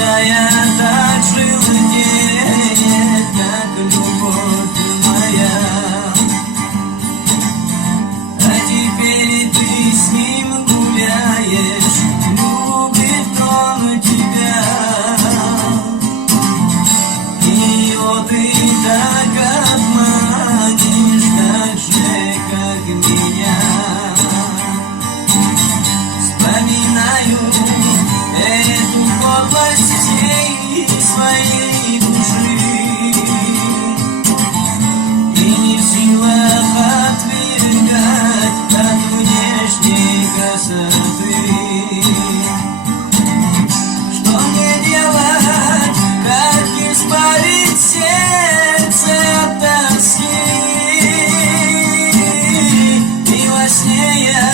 я так жил день, как любовь моя. А теперь ты с ним гуляешь, любит он тебя. И его ты так обманешь, так же, как меня. Вспоминаю эту подлость своей души и не в силах отвергать от внешней красоты. Что мне делать, как избавить сердце от тоски? И во сне я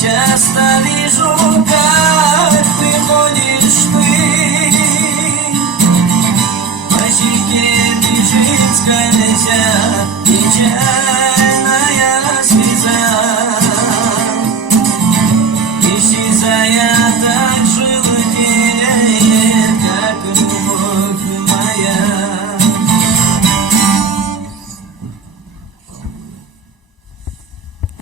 часто вижу, как приходишь ты. По щеке бежит скользя печаль.